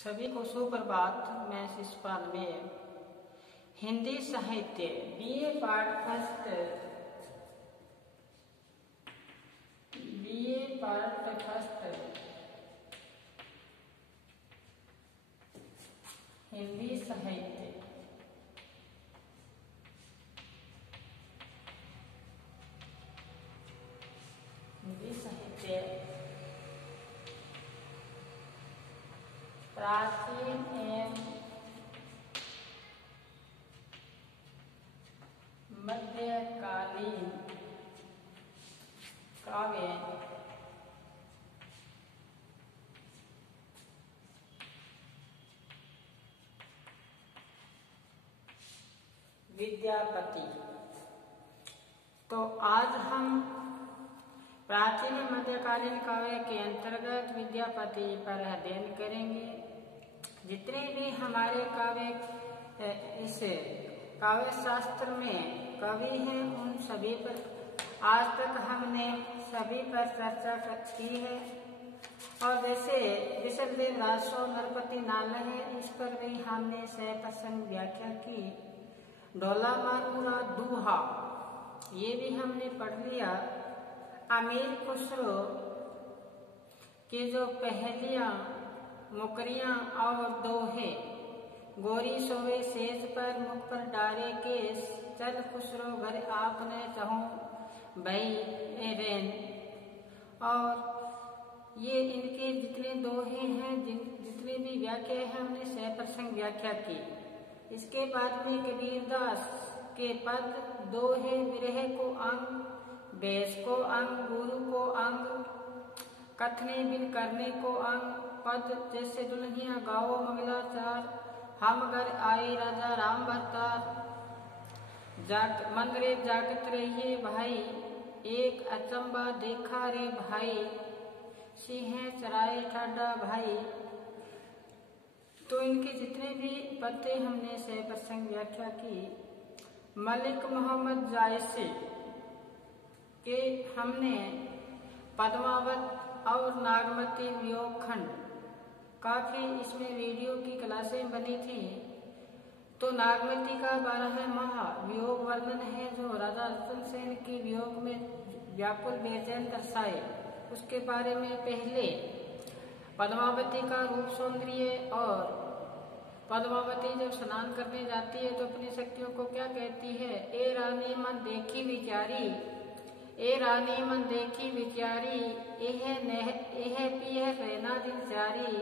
सभी को सुप्रभात। मैं शिषपाल में हिंदी साहित्य बीए पार्ट फर्स्ट हिंदी साहित्य प्राचीन एवं मध्यकालीन काव्य विद्यापति। तो आज हम प्राचीन मध्यकालीन काव्य के अंतर्गत विद्यापति पर अध्ययन करेंगे। जितने भी हमारे काव्य इस काव्य शास्त्र में कवि हैं उन सभी पर आज तक हमने सभी पर चर्चा की है। और जैसे विशलदेव राजसो नरपति नाल है, इस पर भी हमने सप्रसंग व्याख्या की। ढोला मानूरा दूहा ये भी हमने पढ़ लिया। अमीर खुसरो की जो पहेलियां मुकरियां और दोहे, गोरी सोवे सेज पर मुख पर डारे केस, चल खुसरो घर आपने चाहूं भई रेन। और ये इनके जितने दोहे हैं, जितने भी व्याख्या है, हमने सप्रसंग व्याख्या की। इसके बाद में कबीरदास के पद दोहे विरह को अंग, बेस को अंग, गुरु को अंग, कथने बिन करने को अंग पद, जैसे दुल्हिया गाओ मंगलाचार, हम घर आए राजा राम भरतार, मंदिरे जागत रहिए भाई, एक अचंबा देखा रे भाई, सिंह चराए ठाडा भाई। तो इनके जितने भी पद थे हमने सप्रसंग व्याख्या की। मलिक मोहम्मद जायसी के हमने पद्मावत और नागमती वियोग खंड, काफी इसमें वीडियो की क्लासें बनी थी। तो नागमती का 12 माह वियोग वर्णन है, जो राजा रतन सेन की वियोग में व्याकुल बेचैन दर्शाए, उसके बारे में पहले पद्मावती का रूप सौंदर्य। और पद्मावती जब स्नान करने जाती है तो अपनी शक्तियों को क्या कहती है? ए रानी मन देखी विचारी, ए रानी मन देखी विचारी, एह पीह रहना दिन जारी,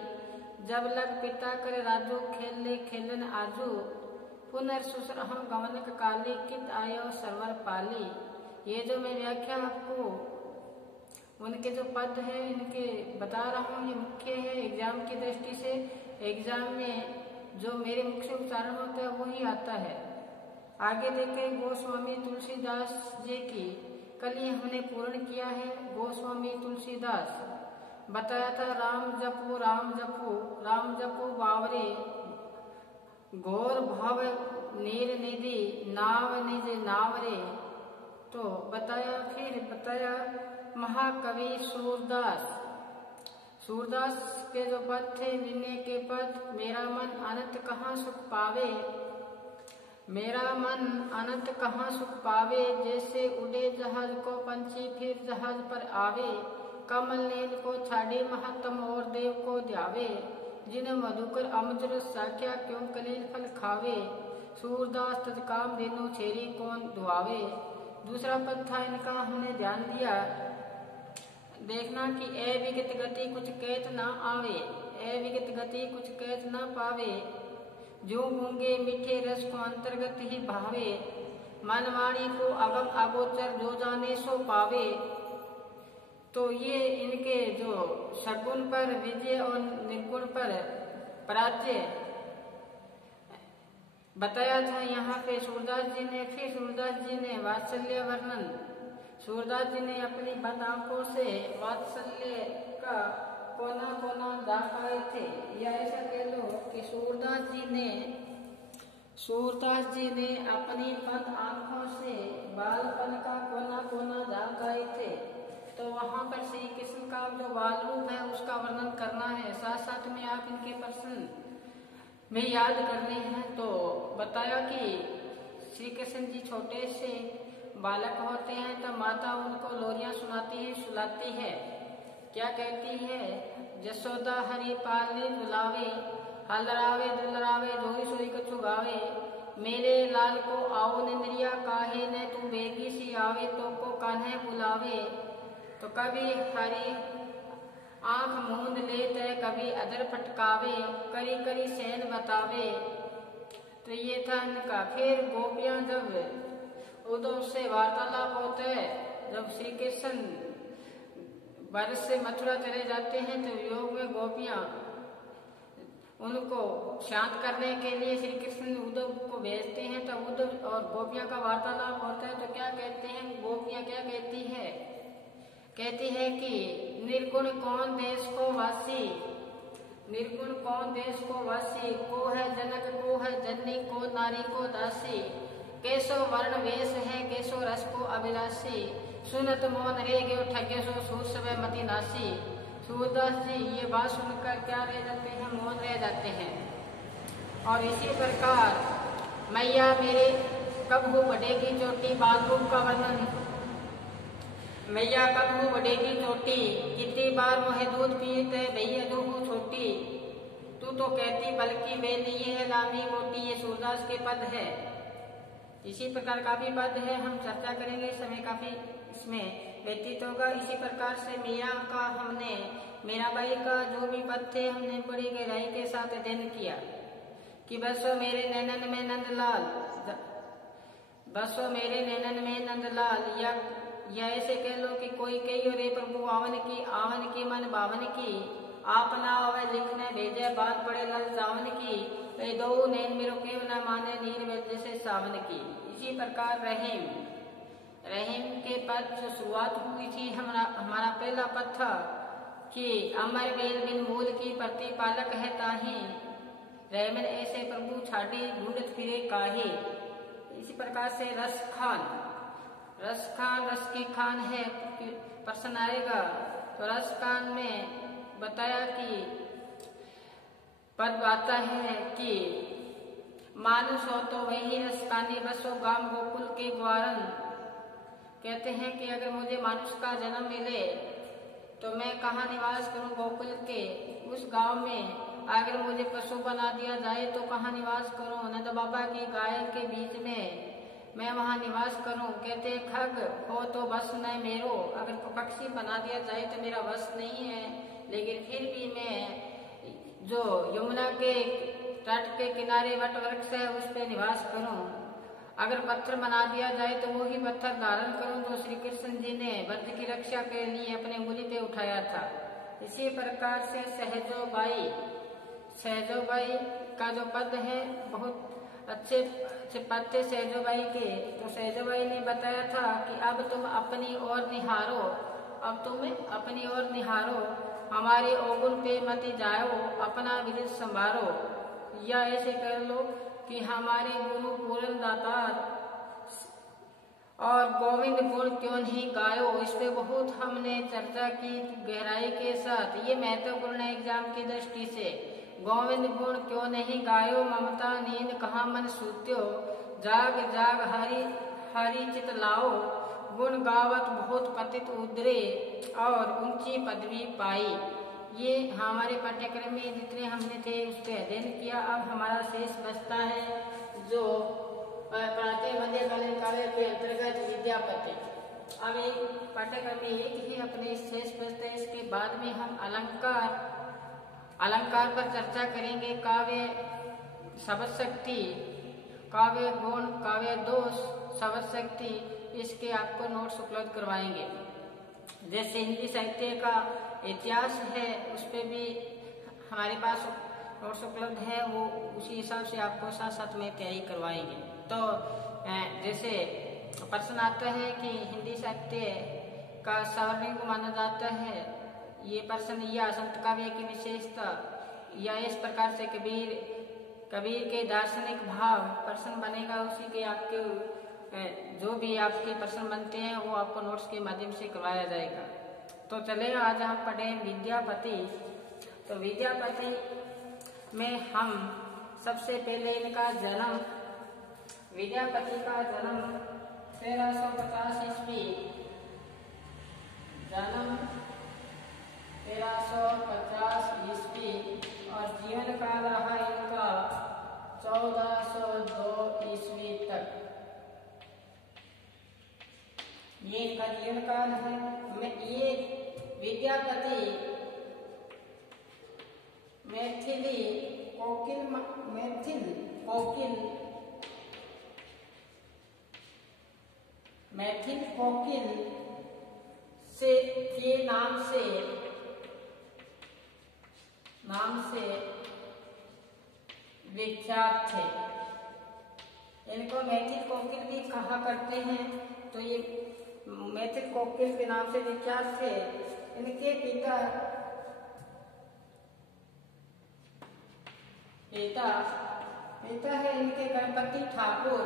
जब लग पिता कर राजू खेले खेलन आजू, पुनर्सुसर हम गवनक काली, कित आयो सरवर पाली। ये जो मैं व्याख्या आपको उनके जो पद है इनके बता रहा हूँ, ये मुख्य है एग्जाम की दृष्टि से। एग्जाम में जो मेरे मुख से उच्चारण होता है वही आता है। आगे देखें गोस्वामी तुलसीदास जी की, कल ही हमने पूर्ण किया है। गोस्वामी तुलसीदास बताया था राम जपू राम जपू, राम जपू बावरे, घोर भव नीर निधि, नाव निज नावरे। तो बताया, फिर बताया महाकवि सूरदास, सूरदास के जो पद थे विनय के पद, मेरा मन अनंत कहाँ सुख पावे, मेरा मन अनंत कहाँ सुख पावे, जैसे उड़े जहाज को पंछी फिर जहाज पर आवे, कमल नील को छाड़े महत्तम और देव को ध्यावे, जिन मधुकर अमजर साख्या क्यों कलील फल खावे, सूरदास तत्काम देनु छेरी कौन दुआवे। दूसरा पद था इनका, हमने ध्यान दिया, देखना कि अविगत गति कुछ कहत ना आवे, अविगत गति कुछ कहत ना पावे, जो गूंगे मीठे रस को अंतर्गत ही भावे, मनवाणी को अगम अगोचर जो जाने सो पावे। तो ये इनके जो सगुण पर विजय और निर्गुण पर पराजय बताया था यहाँ पे सूरदास जी ने। फिर सूरदास जी ने वात्सल्य वर्णन, सूरदास जी ने अपनी बंद आंखों से वात्सल्य का कोना कोना दाखाए थे, या ऐसा कह लो कि सूरदास जी ने अपनी बंद आंखों से बालपन का कोना कोना दाखाए थे। तो वहाँ पर श्री कृष्ण का जो बाल रूप है उसका वर्णन करना है, साथ साथ में आप इनके प्रश्न में याद करने हैं। तो बताया कि श्री कृष्ण जी छोटे से बालक होते हैं तब माता उनको लोरियां सुनाती है, सुलाती है। क्या कहती है? जसोदा हरि पालने दुलावे, हलरावे दुलरावे रोई सोई कछु गावे, मेरे लाल को आओ निंद्रिया काहे न तू बेगी सी आवे, तो को कान्हे बुलावे। तो कभी हरि आंख मूंद लेते, कभी अदर फटकावे, करी करी सैन बतावे। तो ये था इनका। फिर गोपियां जब उद्धव से वार्तालाप होते है, जब श्री कृष्ण भारत से मथुरा चले जाते हैं तो योग में गोपियां उनको शांत करने के लिए श्री कृष्ण उद्धव को भेजते हैं। तो उद्धव और गोपियां का वार्तालाप होता है। तो क्या कहते हैं गोपियां? क्या कहती है? कहती है कि निर्गुण कौन देश को वासी, निर्गुण कौन देश को वासी, को है जनक को है जननी, को नारी को दासी, कैसो वर्ण वेश है कैसो रस को अभिलाषी, सुनत मौन रे गयो ठगे सो सूर सब मति नासी। सूरदास जी ये बात सुनकर क्या रह जाते हैं? मौन रह जाते हैं। और इसी प्रकार मैया मेरे कब हो बढ़ेगी चोटी, बाल रूप का वर्णन। मैया कब हो बढ़ेगी चोटी, कितनी बार मोहे दूध पीते भैया दूध छोटी, तू तो कहती बल्कि वे नहीं है लामी मोटी। ये सूरदास के पद है। इसी प्रकार काफी पद है, हम चर्चा करेंगे, समय काफी इसमें व्यतीत होगा। इसी प्रकार से मीरा का हमने, मीराबाई का जो भी पद थे हमने बड़ी गहराई के साथ अध्ययन किया कि बसो मेरे नैनन में नंदलाल, बसो मेरे नैनन में नंदलाल, या ऐसे कह लो कि कोई कही रे प्रभु आवन की मन बावन की, आपना आवे लिखने भेजे बात पड़े लल जावन की, वे दो नैन मेरो केव न माने नीर में जैसे सावन की। इसी प्रकार रहीम के पद जो शुरुआत हुई थी, हमारा पहला पद था कि अमर बेल बिन मूल की प्रतिपालक है ताही, रहमन ऐसे प्रभु छाटी ढूंढत फिरे काहे। इसी प्रकार से रस की खान है प्रश्न आएगा। तो रस खान में बताया कि पद आता है कि मानुष हो तो वही रस खानी, बसो गाम गोकुल के ग्वारन। कहते हैं कि अगर मुझे मानुष का जन्म मिले तो मैं कहाँ निवास करूं? गोकुल के उस गांव में। अगर मुझे पशु बना दिया जाए तो कहाँ निवास करूं? नंद बाबा की गाय के बीच में मैं वहाँ निवास करूं। कहते खग हो तो बस न मेरो, अगर पक्षी बना दिया जाए तो मेरा बस नहीं है, लेकिन फिर भी मैं जो यमुना के तट के किनारे वट वृक्ष है उस पे निवास करूं। अगर पत्थर बना दिया जाए तो वो ही पत्थर धारण करूं जो श्री कृष्ण जी ने ब्रज की रक्षा के लिए अपने उंगली पे उठाया था। इसी प्रकार से सहजोबाई का जो पद है बहुत अच्छे पद थे सहजोबाई के। तो सहजोबाई ने बताया था कि अब तुम अपनी ओर निहारो, हमारे ओगुन पे मत जाओ, अपना विरज संभारो। या ऐसे कर लो कि हमारे गुरु पूर्ण दातार और गोविंद गुण क्यों नहीं गायो। इस पे बहुत हमने चर्चा की गहराई के साथ। ये महत्वपूर्ण है एग्जाम की दृष्टि से। गोविंद गुण क्यों नहीं गायो, ममता नींद कहाँ मन सूत्यो, जाग जाग हरि चित लाओ, गुण गावत बहुत पतित उदरे और ऊंची पदवी पाई। ये हमारे पाठ्यक्रम में जितने हमने थे उस पर अध्ययन किया। अब हमारा शेष बचता है जो पढ़ाते मध्य कालीन काव्य के अंतर्गत विद्यापति। अब एक पाठ्यक्रम में एक ही अपने शेष बचता है। इसके बाद में हम अलंकार पर चर्चा करेंगे। काव्य शब्द शक्ति, काव्य गुण, काव्य दोष, शब्द शक्ति, इसके आपको नोट्स उपलब्ध करवाएंगे। जैसे हिंदी साहित्य का इतिहास है उस पे भी हमारे पास नोट्स उपलब्ध है, वो उसी हिसाब से आपको साथ साथ में तैयारी करवाएंगे। तो जैसे प्रश्न आता है कि हिंदी साहित्य का स्वर्णिम माना जाता है, ये प्रश्न या संत काव्य की विशेषता या इस प्रकार से कबीर के दार्शनिक भाव प्रश्न बनेगा। उसी के आपके जो भी आपके प्रश्न बनते हैं वो आपको नोट्स के माध्यम से करवाया जाएगा। तो चले आज हम पढ़े विद्यापति। तो विद्यापति में हम सबसे पहले इनका जन्म, विद्यापति का जन्म 1350 ईस्वी, जन्म 1350 ईस्वी और जीवन काल रहा इनका 1402 ईस्वी तक। ये इनका जीवन काल है। ये विद्यापति मैथिल कोकिल से के नाम से विख्यात थे। इनको मैथिल कोकिल भी कहा करते हैं। तो ये मैथिल कोकिल के नाम से विख्यात थे। इनके पिता है इनके गणपति ठाकुर।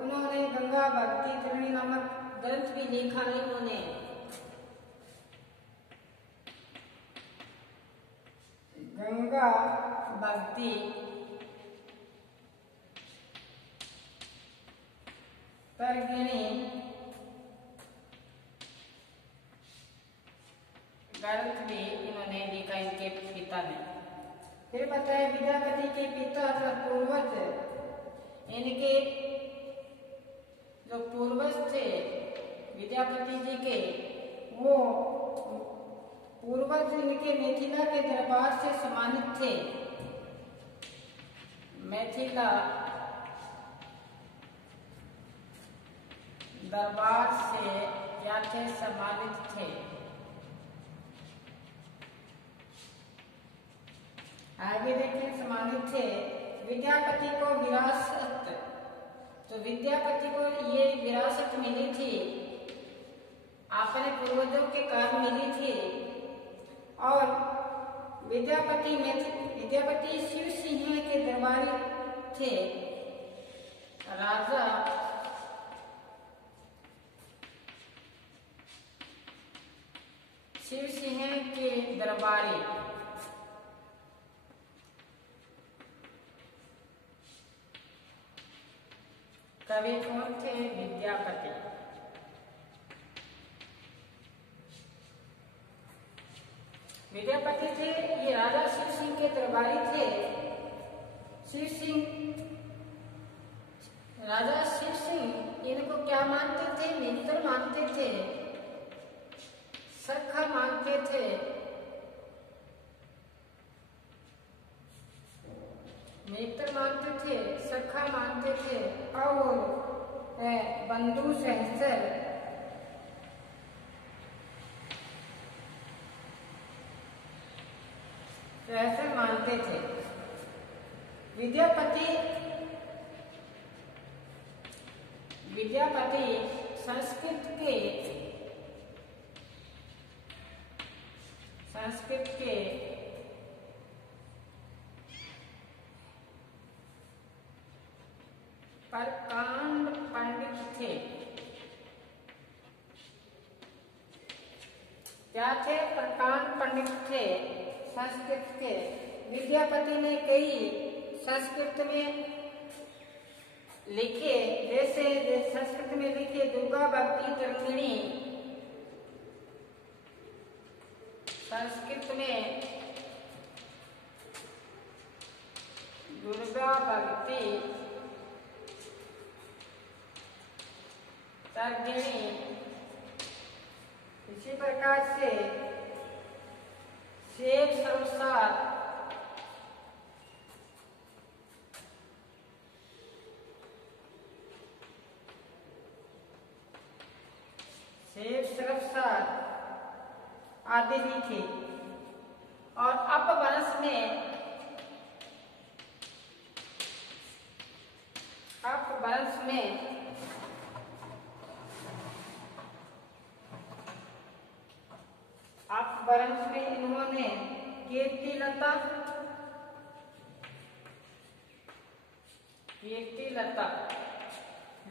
उन्होंने गंगा भक्ति त्रिवेणी नामक ग्रंथ भी लिखा है। उन्होंने गंगा भक्ति त्रिवेणी ग्रंथ भी इन्होंने लिखा इनके पिता ने। फिर बताया विद्यापति के पिता और पूर्वज, इनके जो पूर्वज थे विद्यापति जी के, वो पूर्वज इनके मिथिला के दरबार से सम्मानित थे। मिथिला दरबार से क्या थे? सम्मानित थे। आगे देखिए, सम्मानित थे। विद्यापति को विरासत, तो विद्यापति को ये विरासत मिली थी, अपने पूर्वजों के कारण मिली थी। और विद्यापति शिव सिंह के दरबारी थे। राजा शिव सिंह के दरबारी कवि कौन थे? विद्यापति। विद्यापति थे, ये राजा शिव सिंह के दरबारी थे। राजा शिव सिंह इनको क्या मानते थे? मित्र मानते थे, सखा मानते थे। मित्र मानते थे, सखा मानते थे और बंधु सहचर मानते थे। विद्यापति संस्कृत के प्रकांड पंडित थे। क्या थे? प्रकांड पंडित थे संस्कृत के। विद्यापति ने कई संस्कृत में लिखे, जैसे संस्कृत में लिखे दुर्गा भक्ति त्रिवेणी, संस्कृत में दुर्गा भक्ति त्रिवेणी। इसी प्रकार से शेष संसार आदि लिखे। और अपभ्रंश में इन्होंने कीर्तिलता, कीर्तिलता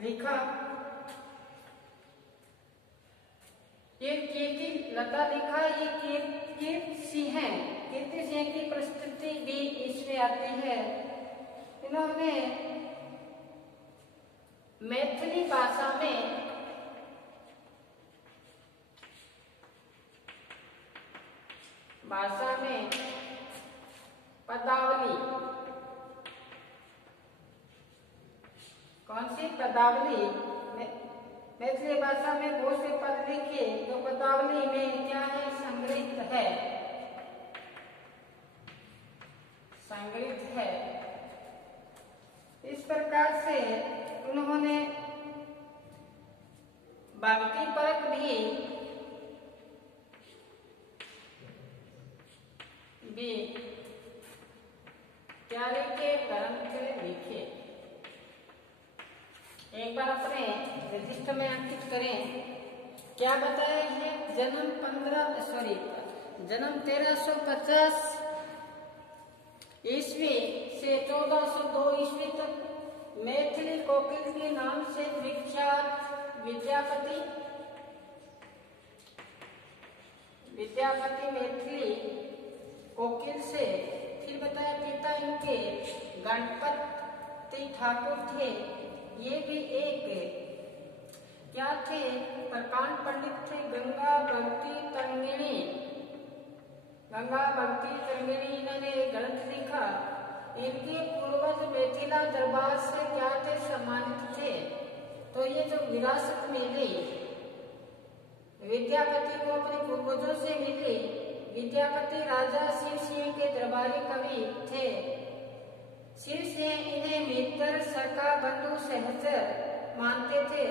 लिखा। ये कीर्तिलता लिखा, ये कीर्ति सिंह है। कीर्ति सिंह की प्रस्तुति भी इसमें आती है। इन्होंने मैथिली भाषा में पदावली, कौन सी पदावली, मैथिली भाषा में बहुत से पद लिखे जो पदावली में क्या है, संग्रहित है। इस प्रकार से उन्होंने भक्ति परक भी क्या लिखे, ग्रंथ लिखे। एक बार अपने रजिस्टर में अंकित करें। क्या बताया है, जन्म 1350 ईस्वी से 1402 ईस्वी तक मैथिली कोकिल के नाम से विख्यात विद्यापति मैथिली कोकिल से। फिर बताया पिता इनके गणपति ठाकुर थे। ये भी एक क्या थे, प्रकांड पंडित थे। गंगा भक्ति तरंगिणी इन्होंने ग्रंथ लिखा। इनके पूर्वज मिथिला दरबार से क्या थे, सम्मानित थे। तो ये जो विरासत मिली विद्यापति को अपने पूर्वजों से मिली, विद्यापति राजा शिव सिंह के दरबारी कवि थे। शिव सिंह इन्हें मित्र, सखा, बंधु, सहचर मानते थे।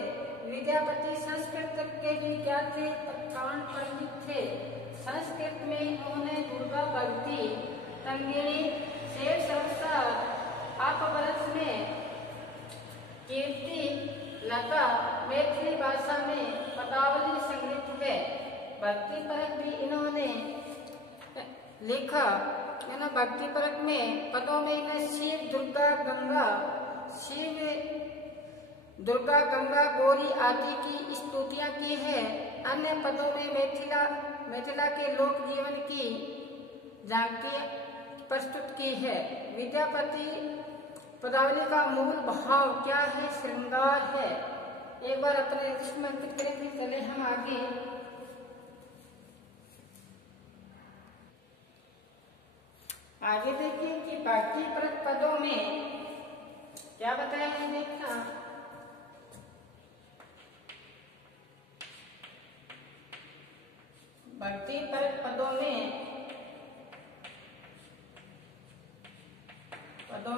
विद्यापति संस्कृत के भी क्या थे, प्रकांड पंडित थे। संस्कृत में उन्होंने दुर्गा भक्ति, तंगिणी, शेर सहसा, अपभ्रंश में कीर्ति लता, मैथिली भाषा में पदावली संग्रहित है। भक्ति परक भी इन्होंने लिखा। भक्ति परक में पदों में इन्हें शिव, दुर्गा, गंगा, गौरी आदि की स्तुतियां की है। अन्य पदों में मिथिला के लोक जीवन की झांकियां प्रस्तुत की है। विद्यापति पदावली का मूल भाव क्या है, श्रृंगार है। एक बार अपने इसमें अंकित करें, फिर चले हम आगे। आगे देखिए कि भक्ति परक पदों में क्या बताया है, देखना। भक्ति परक पदों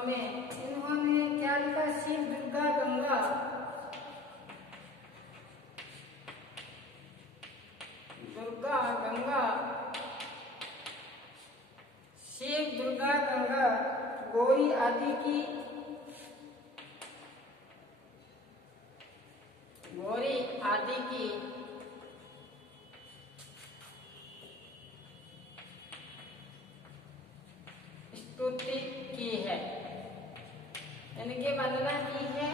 में इन्होंने क्या लिखा, शिव, दुर्गा, गंगा, शिव, दुर्गा, गंगा, गौरी आदि की स्तुति की है, इनकी वंदना की है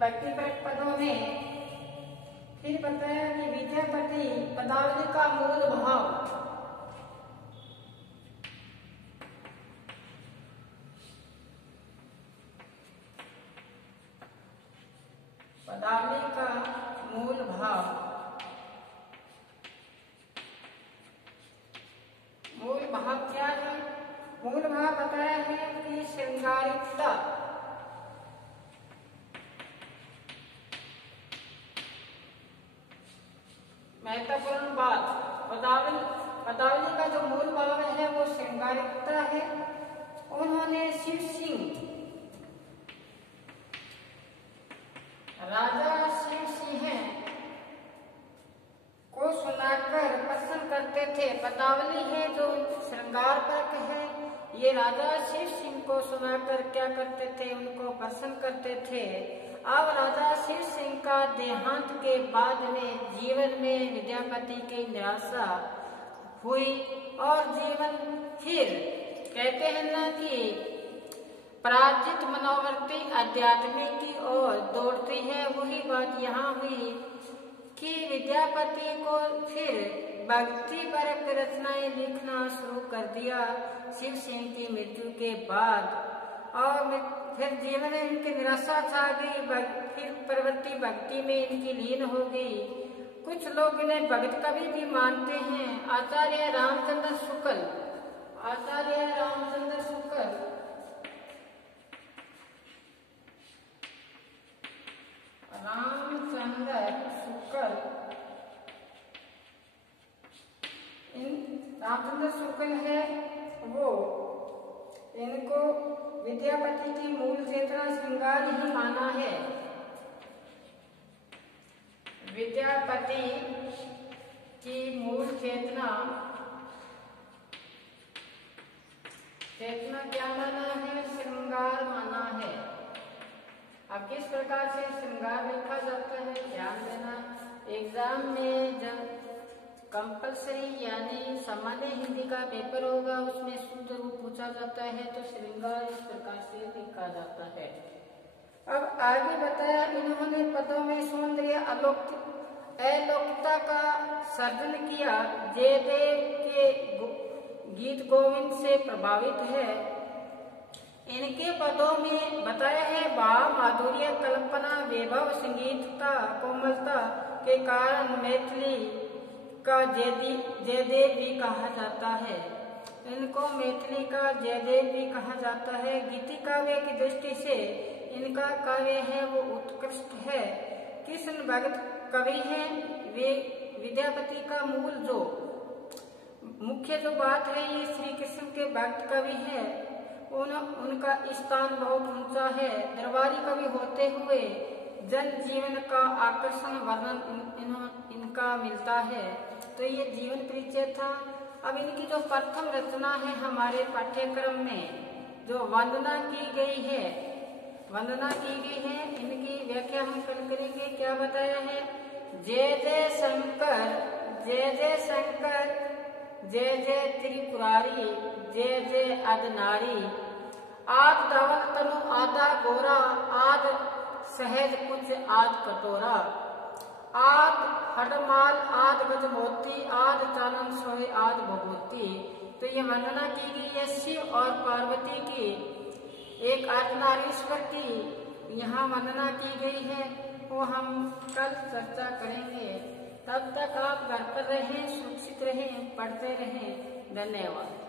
भक्ति परक पदों में। फिर बताया कि विद्यापति पदावली का मूल भाव, मूल भाव क्या है? मूल भाव बताया है कि श्रृंगारिकता, महत्वपूर्ण बात। पदावली का जो मूल भाव है वो श्रृंगारिकता है। उन्होंने शिव सिंह, राजा शिव सिंह को सुनाकर प्रसन्न करते थे। पदावली है जो श्रृंगार परक है, ये राजा शिव सिंह को सुनाकर क्या करते थे, उनको प्रसन्न करते थे। अब राजा शिव सिंह का देहांत के बाद में जीवन में विद्यापति की निराशा हुई और जीवन फिर कहते हैं ना कि पराजित मनोवृत्ति अध्यात्म की ओर दौड़ती है। वही बात यहाँ हुई कि विद्यापति को फिर भक्ति परक रचनाएं लिखना शुरू कर दिया शिवसेन की मृत्यु के बाद। और फिर जीवन में इनकी निराशा छा गई, फिर प्रवृत्ति भक्ति में इनकी लीन हो गई। कुछ लोग इन्हें भगत कवि भी मानते हैं। आचार्य रामचंद्र शुक्ल रामचंद्र शुक्ल है वो, इनको विद्यापति की मूल चेतना श्रृंगार ही माना है। विद्यापति की मूल चेतना क्या माना है? श्रृंगार माना है। अब किस प्रकार से श्रृंगार लिखा जाता है ध्यान देना। एग्जाम में जब कंपलसरी यानी सामान्य हिंदी का पेपर होगा उसमें शुद्ध रूप पूछा जाता है तो श्रृंगार इस प्रकार से लिखा जाता है। अब आगे बताया इन्होंने पदों में सौंदर्य अलौकिकता का सर्जन किया। जयदेव के गीत गोविंद से प्रभावित है। इनके पदों में बताया है भाव माधुर्य कल्पना वैभव संगीतता कोमलता के कारण मैथिली का जयदेव भी कहा जाता है। इनको मैथिली का जयदेव भी कहा जाता है। गीति काव्य की दृष्टि से इनका काव्य है वो उत्कृष्ट है। कृष्ण भक्त कवि है वे। विद्यापति का मूल जो मुख्य जो बात है ये श्री कृष्ण के भक्त कवि है। उनका स्थान बहुत ऊंचा है। दरबारी कवि होते हुए जन जीवन का आकर्षण वर्णन इनका मिलता है। तो ये जीवन परिचय था। अब इनकी जो प्रथम रचना है हमारे पाठ्यक्रम में जो वंदना की गई है इनकी व्याख्या हम कल करेंगे। क्या बताया है? जय जय शंकर जय जय शंकर जय जय त्रिपुरारी जय जय अदनारी। आद धवल तनु आधा गोरा आद सहज कुछ आद कटोरा। आद हडमाल आद गजमोती आद चानन सोए आद भगवती। तो ये वंदना की गई है शिव और पार्वती की, एक अर्धनारीश्वर की यहाँ वंदना की गई है। वो हम कल चर्चा करेंगे। तब तक आप घर पर रहें, सुरक्षित रहें, पढ़ते रहें। धन्यवाद।